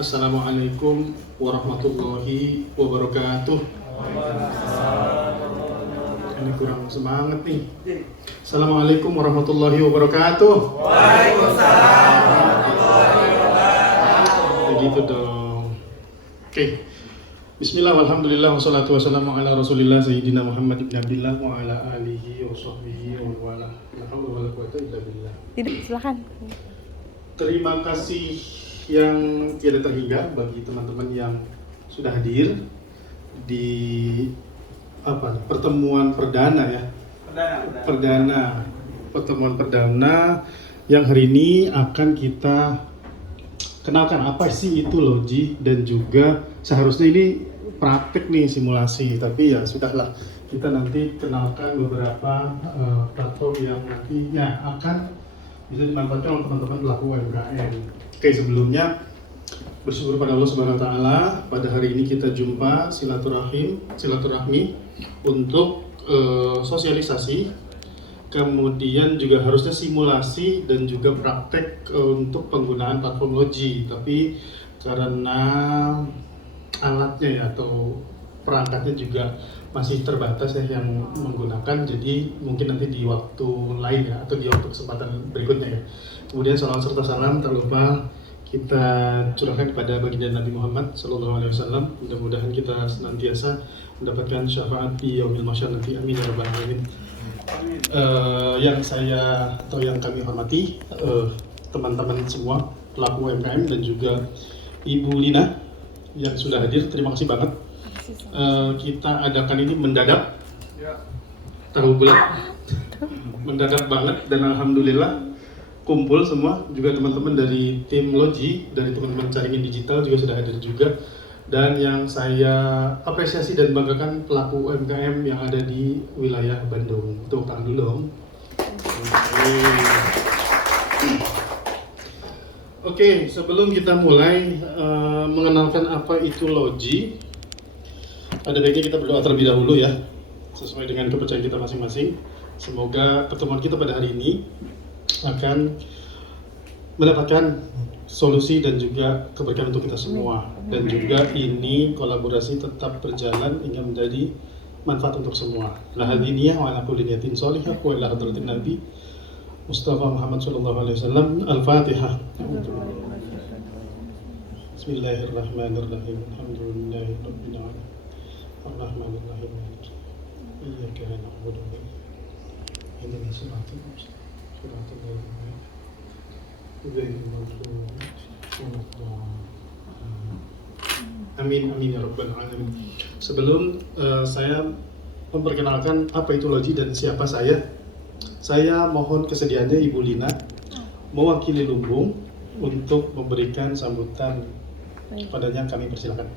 Assalamualaikum warahmatullahi wabarakatuh. Ini kurang semangat nih. Assalamualaikum warahmatullahi wabarakatuh. Waalaikumsalam warahmatullahi wabarakatuh. Begitu dong. Oke. Bismillah, walhamdulillah, wassalatu wassalamu ala rasulillah Sayyidina Muhammad ibn Abdillah wa ala alihi wa sahbihi wa wala. La haula wa la quwwata illa billah. Tidak, silakan. Terima kasih yang tiada terhingga bagi teman-teman yang sudah hadir di pertemuan perdana ya. Pertemuan perdana yang hari ini akan kita kenalkan apa sih itu logi, dan juga seharusnya ini praktik nih, simulasi, tapi ya sudahlah, kita nanti kenalkan beberapa platform yang nantinya akan bisa dimanfaatkan oleh teman-teman pelaku UMKM. Oke, sebelumnya bersyukur pada Allah Subhanahu wa taala, pada hari ini kita jumpa silaturahmi untuk sosialisasi, kemudian juga harusnya simulasi dan juga praktek untuk penggunaan platform Logi, tapi karena alatnya ya atau perangkatnya juga masih terbatas ya yang menggunakan, jadi mungkin nanti di waktu lain ya atau di waktu kesempatan berikutnya ya. Kemudian salawat serta salam tak lupa kita curahkan kepada baginda Nabi Muhammad SAW. Mudah-mudahan kita senantiasa mendapatkan syafaat di yaumil mahsyar nanti, amin ya rabbal alamin. Yang saya atau yang kami hormati teman-teman semua pelaku UMKM dan juga Ibu Lina yang sudah hadir, terima kasih banget. Kita adakan ini mendadak, tahu bulat, mendadak banget, dan alhamdulillah kumpul semua. Juga teman-teman dari tim Logi, dari teman-teman Caringin Digital juga sudah hadir juga. Dan yang saya apresiasi dan banggakan pelaku UMKM yang ada di wilayah Bandung. Tepuk tangan dulu dong. Oke, sebelum kita mulai mengenalkan apa itu Logi, ada baiknya kita berdoa terlebih dahulu ya, sesuai dengan kepercayaan kita masing-masing. Semoga pertemuan kita pada hari ini akan mendapatkan solusi dan juga keberkahan untuk kita semua, dan juga ini kolaborasi tetap berjalan hingga menjadi manfaat untuk semua. La hadiniyah wa ala kulli niyatin shalihah wa ila hadratin Nabi Mustafa Muhammad sallallahu alaihi wasallam. Al-Fatihah. Bismillahirrahmanirrahim. Alhamdulillahirabbil alamin. Ar-Rahmanir Rahim. Iyyaka na'budu wa iyyaka nasta'in. Shiratal ladzina ghairil maghdubi 'alaihim. Amin amin ya rabbal alamin. Sebelum saya memperkenalkan apa itu Logi dan siapa saya mohon kesediaannya Ibu Lina mewakili Lumbung untuk memberikan sambutan kepadanya. Kami persilakan.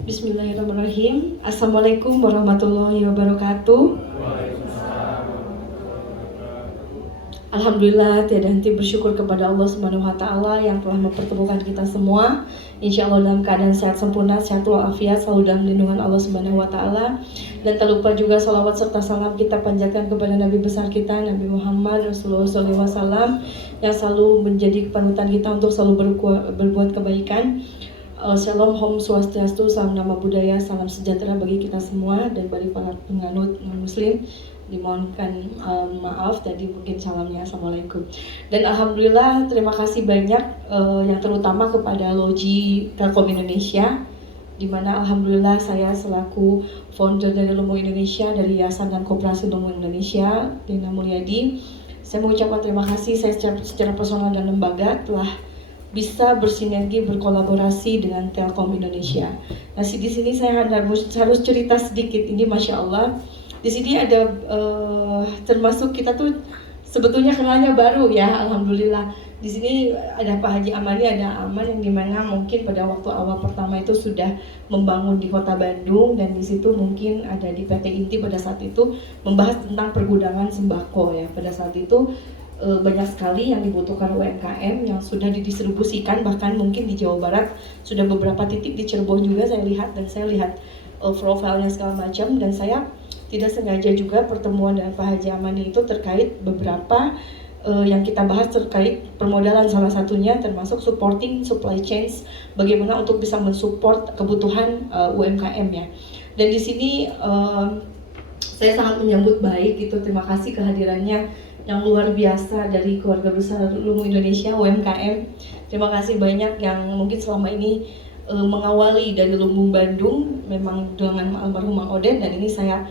Bismillahirrahmanirrahim. Assalamualaikum warahmatullahi wabarakatuh. Alhamdulillah, tiada henti bersyukur kepada Allah Subhanahu wa taala yang telah mempertemukan kita semua. Insya Allah dalam keadaan sehat sempurna, sehat walafiat, selalu dalam lindungan Allah Subhanahu wa taala. Dan tak lupa juga salawat serta salam kita panjatkan kepada Nabi besar kita, Nabi Muhammad Rasulullah SAW, yang selalu menjadi panutan kita untuk selalu berbuat kebaikan. Shalom, Om Swastiastu, salam nama budaya, salam sejahtera bagi kita semua dan bagi para penganut non-muslim. Dimohonkan maaf tadi mungkin salamnya. Assalamualaikum. Dan alhamdulillah terima kasih banyak yang terutama kepada Logi Telkom Indonesia, di mana alhamdulillah saya selaku founder dari Lumbung Indonesia, dari Yayasan dan Koperasi Lumbung Indonesia, Dina Mulyadi, saya mengucapkan terima kasih. Saya secara personal dan lembaga telah bisa bersinergi, berkolaborasi dengan Telkom Indonesia. Nah, di sini saya harus cerita sedikit. Ini Masya Allah, di sini ada termasuk kita tuh sebetulnya kenalnya baru ya, alhamdulillah. Di sini ada Pak Haji Amali, ada Aman, yang dimana mungkin pada waktu awal pertama itu sudah membangun di Kota Bandung, dan di situ mungkin ada di PT Inti pada saat itu membahas tentang pergudangan sembako ya. Pada saat itu banyak sekali yang dibutuhkan UMKM yang sudah didistribusikan, bahkan mungkin di Jawa Barat sudah beberapa titik, di Cirebon juga saya lihat, dan saya lihat profilnya segala macam. Dan saya tidak sengaja juga pertemuan dengan Pak Haji Amani itu terkait beberapa yang kita bahas terkait permodalan salah satunya, termasuk supporting supply chains, bagaimana untuk bisa mensupport kebutuhan UMKM ya. Dan di sini saya sangat menyambut baik gitu, terima kasih kehadirannya yang luar biasa dari keluarga besar Lumu Indonesia UMKM. Terima kasih banyak yang mungkin selama ini mengawali dari Lumbung Bandung, memang dengan almarhum Mang Oden, dan ini saya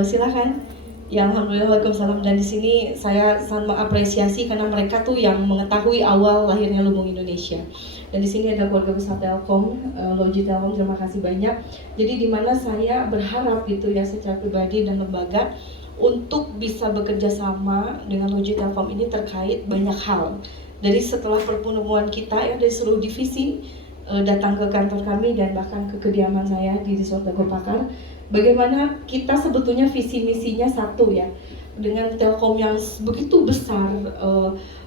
silakan. Ya, alhamdulillah, waalaikumsalam. Dan di sini saya sangat mengapresiasi karena mereka tuh yang mengetahui awal lahirnya Lumbung Indonesia. Dan di sini ada keluarga besar Telkom, Logi Telkom, terima kasih banyak. Jadi di mana saya berharap gitu ya secara pribadi dan lembaga untuk bisa bekerja sama dengan Logi Telkom ini terkait banyak hal. Dari setelah pertemuan kita ya dari seluruh divisi datang ke kantor kami dan bahkan ke kediaman saya di Resort Dago Pakar. Bagaimana kita sebetulnya visi misinya satu ya, dengan Telkom yang begitu besar,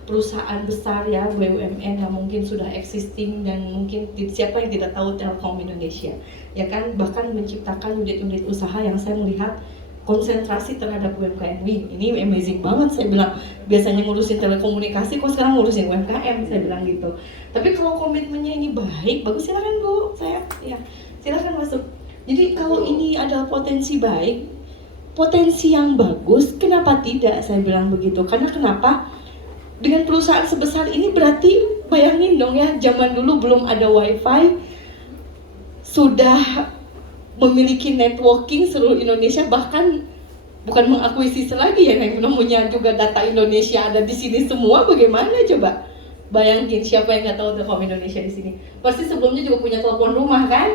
perusahaan besar ya, BUMN yang mungkin sudah existing, dan mungkin siapa yang tidak tahu Telkom Indonesia ya kan, bahkan menciptakan unit-unit usaha yang saya melihat konsentrasi terhadap UMKM. Ini amazing banget, saya bilang. Biasanya ngurusin telekomunikasi, kok sekarang ngurusin UMKM, saya bilang gitu. Tapi kalau komitmennya ini baik, bagus, silakan Bu, saya ya silakan masuk. Jadi kalau ini adalah potensi baik, potensi yang bagus, kenapa tidak, saya bilang begitu. Karena kenapa? Dengan perusahaan sebesar ini berarti bayangin dong ya, zaman dulu belum ada wifi, sudah memiliki networking seluruh Indonesia, bahkan bukan mengakuisisi lagi ya, yang namanya juga data Indonesia ada di sini semua. Bagaimana coba? Bayangin siapa yang nggak tahu Telkom Indonesia di sini? Pasti sebelumnya juga punya telepon rumah kan?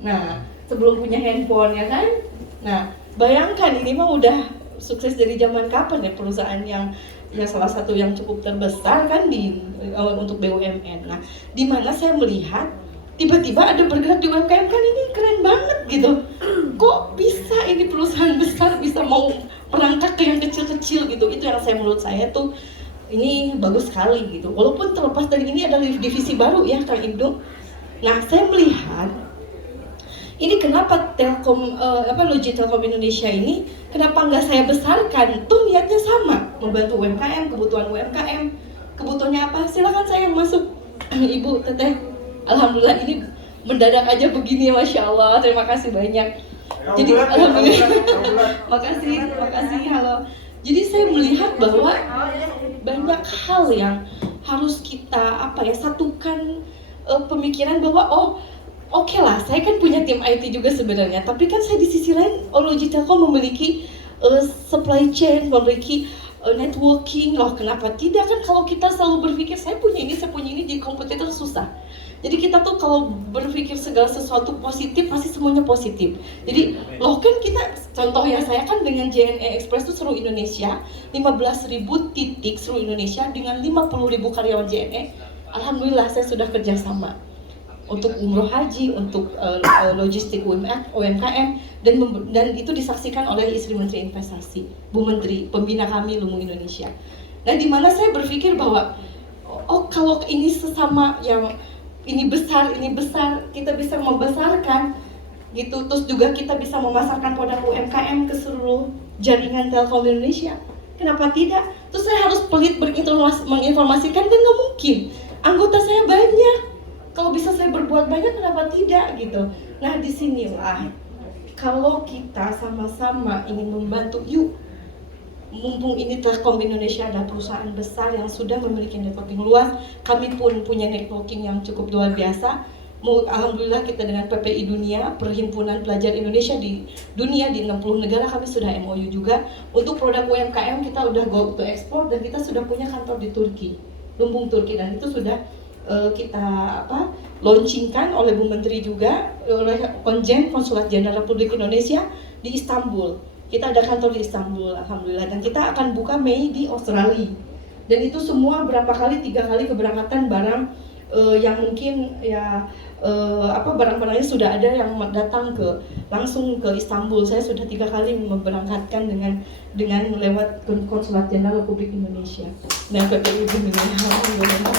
Nah, sebelum punya handphone ya kan? Nah, bayangkan ini mah udah sukses dari zaman kapan ya, perusahaan yang ya salah satu yang cukup terbesar kan di untuk BUMN. Nah, di mana saya melihat tiba-tiba ada bergerak di UMKM, kan ini keren banget gitu. Kok bisa ini perusahaan besar bisa mau merangkak ke yang kecil-kecil gitu? Itu yang menurut saya tuh ini bagus sekali gitu. Walaupun terlepas dari ini adalah divisi baru ya Kang Ibnu. Nah, saya melihat ini kenapa Telkom Logi Telkom Indonesia ini kenapa nggak saya besarkan? Tuh niatnya sama, membantu UMKM, kebutuhan UMKM. Kebutuhannya apa? Silakan saya yang masuk. Ibu, Teteh. Alhamdulillah ini mendadak aja begini, Masya Allah. Terima kasih banyak. Jadi alhamdulillah. Makasih. Halo. Jadi saya melihat bahwa banyak hal yang harus kita satukan pemikiran bahwa oke lah, saya kan punya tim IT juga sebenarnya, tapi kan saya di sisi lain Logi Telkom memiliki supply chain, memiliki networking. Loh, kenapa tidak? Kan kalau kita selalu berpikir saya punya ini di kompetitor susah. Jadi kita tuh kalau berpikir segala sesuatu positif, pasti semuanya positif. Jadi loh kan kita, contoh ya, saya kan dengan JNE Express tuh seluruh Indonesia, 15.000 titik seluruh Indonesia dengan 50.000 karyawan JNE. Alhamdulillah saya sudah kerjasama untuk umroh haji, untuk logistik UMKM, dan itu disaksikan oleh istri Menteri Investasi, Bu Menteri, pembina kami Lumbung Indonesia. Nah, di mana saya berpikir bahwa kalau ini sesama yang ini besar, kita bisa membesarkan gitu, terus juga kita bisa memasarkan produk UMKM ke seluruh jaringan Telkom Indonesia. Kenapa tidak? Terus saya harus pelit menginformasikan, kan nggak mungkin. Anggota saya banyak. Kalau bisa saya berbuat banyak, kenapa tidak gitu. Nah, disinilah kalau kita sama-sama ingin membantu, yuk, mumpung ini Telkom Indonesia adalah perusahaan besar yang sudah memiliki networking luas, kami pun punya networking yang cukup luar biasa. Alhamdulillah kita dengan PPI Dunia, Perhimpunan Pelajar Indonesia di dunia, di 60 negara kami sudah MOU juga. Untuk produk UMKM kita udah go to export, dan kita sudah punya kantor di Turki, Lumbung Turki, dan itu sudah kita launchingkan oleh Bu Menteri juga, oleh Konsulat Jenderal Republik Indonesia di Istanbul. Kita ada kantor di Istanbul, alhamdulillah, dan kita akan buka Mei di Australia. Dan itu semua 3 kali keberangkatan barang yang mungkin ya barang-barangnya sudah ada yang datang langsung ke Istanbul. Saya sudah 3 kali memberangkatkan dengan lewat Konsulat Jenderal Republik Indonesia. Nah, PPI alhamdulillah.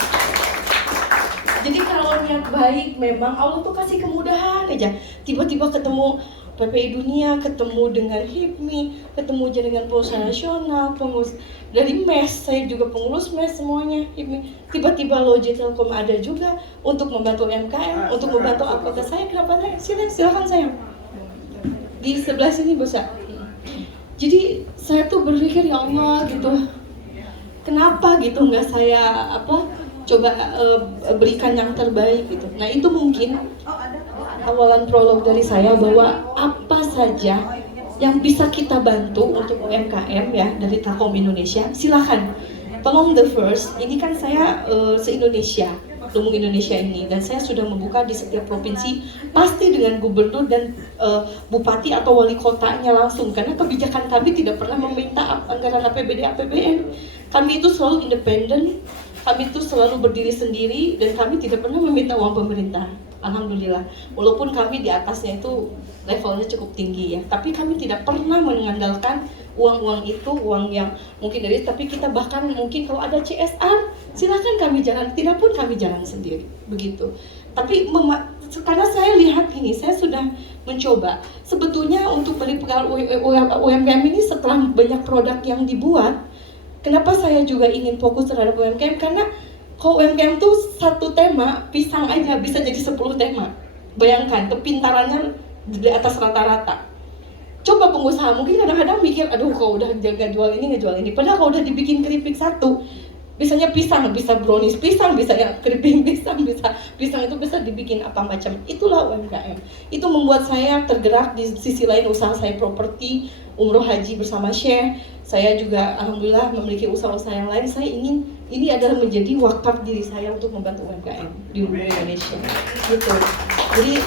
Jadi kalau niat baik, memang Allah tuh kasih kemudahan aja. Tiba-tiba ketemu PPI Dunia, ketemu dengan HIPMI, ketemu aja dengan pengusaha nasional, pengurus dari MES, saya juga pengurus MES semuanya, HIPMI. Tiba-tiba Logi Telkom ada juga untuk membantu UMKM, untuk membantu anggota saya. Kenapa saya? Silakan saya. Di sebelah sini bisa. Jadi saya tuh berpikir ya Allah gitu, kenapa gitu nggak saya coba berikan yang terbaik gitu. Nah itu mungkin awalan prolog dari saya bahwa apa saja yang bisa kita bantu untuk UMKM ya dari Telkom Indonesia, silakan. Tolong the first, ini kan saya se-Indonesia, Lumung Indonesia ini, dan saya sudah membuka di setiap provinsi, pasti dengan gubernur dan bupati atau wali kotanya langsung, karena kebijakan kami tidak pernah meminta anggaran APBD, APBN. Kami itu selalu independen, kami itu selalu berdiri sendiri, dan kami tidak pernah meminta uang pemerintah. Alhamdulillah, walaupun kami di atasnya itu levelnya cukup tinggi ya, tapi kami tidak pernah mengandalkan uang-uang itu, uang yang mungkin dari, tapi kita bahkan mungkin kalau ada CSR, silakan kami jalan, tidak pun kami jalan sendiri, begitu. Tapi karena saya lihat ini, saya sudah mencoba, sebetulnya untuk beri UMKM ini setelah banyak produk yang dibuat, kenapa saya juga ingin fokus terhadap UMKM, karena kalau UMKM tuh satu tema, pisang aja bisa jadi 10 tema. Bayangkan, kepintarannya di atas rata-rata. Coba pengusaha mungkin kadang-kadang mikir, aduh kalau udah jaga jual ini, ngejual ini. Padahal kalau udah dibikin keripik satu, bisanya pisang, bisa brownies pisang, bisa ya keripik pisang, bisa pisang itu bisa dibikin apa macam. Itulah UMKM. Itu membuat saya tergerak. Di sisi lain usaha saya properti, umroh haji bersama Syekh. Saya juga alhamdulillah memiliki usaha-usaha yang lain. Saya ingin ini adalah menjadi wakaf diri saya untuk membantu UMKM di Indonesia. Gitu. Jadi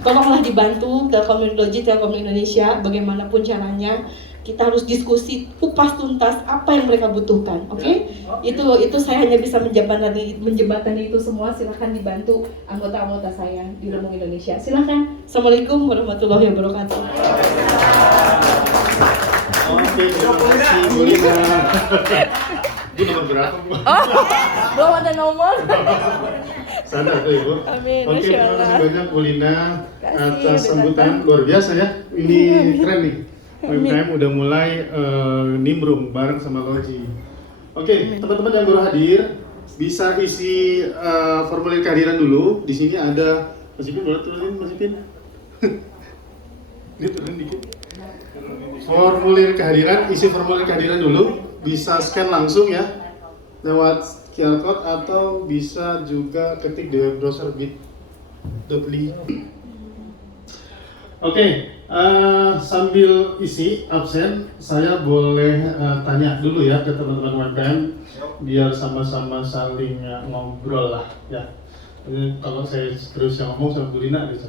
tolonglah dibantu Logi Telkom Indonesia, bagaimanapun caranya kita harus diskusi kupas tuntas apa yang mereka butuhkan, oke? Itu saya hanya bisa menjembatani itu semua. Silahkan dibantu anggota-anggota saya di Lumung Indonesia. Silahkan. Assalamualaikum warahmatullahi wabarakatuh. Oke, terima kasih Bu Lina. Bu nomor berapa Bu? Belum ada nomor. Sadar tuh Ibu. Amin, Oke, Masya terima Allah. kasih banyak Bu Lina atas udah sambutan luar biasa ya. Ini keren nih. UMKM udah mulai nimbrung bareng sama Logi. Oke, teman-teman yang baru hadir bisa isi formulir kehadiran dulu. Di sini ada Mas Ipin, boleh turunin Mas Ipin? Ini turunin dikit. Formulir kehadiran, isi formulir kehadiran dulu. Bisa scan langsung ya lewat QR code atau bisa juga ketik di web browser bit.ly. Oke, sambil isi absen, saya boleh tanya dulu ya ke teman-teman UMKM biar sama-sama saling ngobrol lah ya. Jadi, kalau saya terus yang ngomong sama Bu Lina bisa.